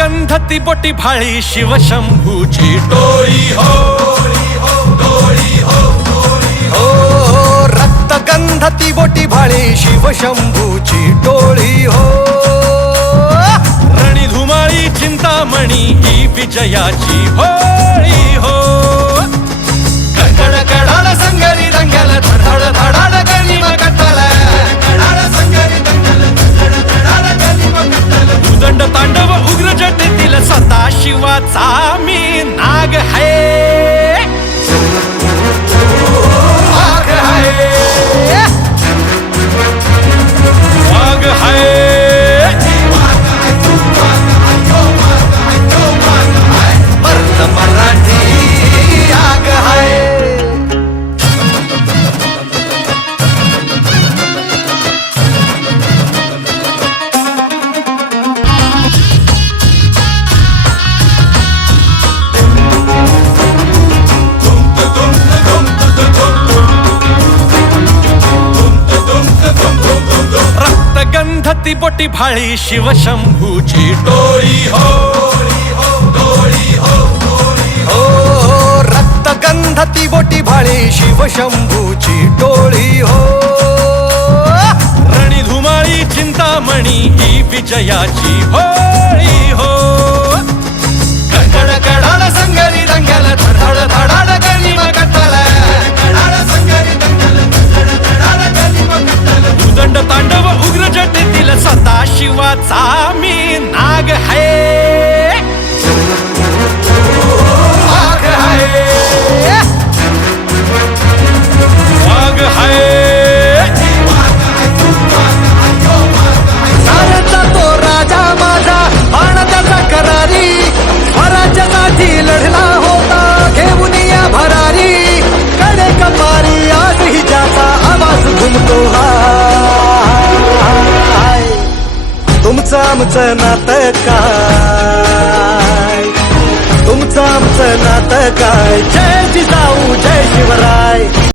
गंध ती बोटी भाळी शिवशंभूची टोळी हो, टोळी हो, हो रक्तगंध ती बोटी भाळी शिवशंभूची टोळी हो. रणी धुमाळी चिंतामणी ही विजयाची होळी हो. कड कडाल संगरी दंगल धड धडाल गनिम कट्टल कडाल संगरी दंगल धड धडाल गनिम कट्टल. उदंड तांडव उग्र जटेतील सदाशिवाचा मी नाग है, वाघ आहे वाघ है. मर्द मराठी आग आहे. रक्तगंध ती बोटी भाळी शिवशंभूची टोळी हो, टोळी हो. हो रक्तगंध ती बोटी भाळी शिवशंभूची टोळी हो. रणी धुमाळी चिंतामणी ही विजयाची होळी हो. कड कडाल संगरी दंगल धड धडाल गनिम कट्टल कडाल संगरी दंगल धड धडाल गनिम कट्टल. उदंड तांडव उग्र जटेतील सदाशिवाचा मी नाग है, वाघ आहे वाघ है. साऱ्यांचा तो राजा माझा आणि त्याचा करारी स्वराज्यासाठी लढला होता घेऊन या भरारी. कडे कपारी आज ही ज्याचा आवाज घुमतो हाय. तुमचं आमचं नातं काय, तुमचं आमचं नातं काय. जय जिजाऊ जय शिवराय.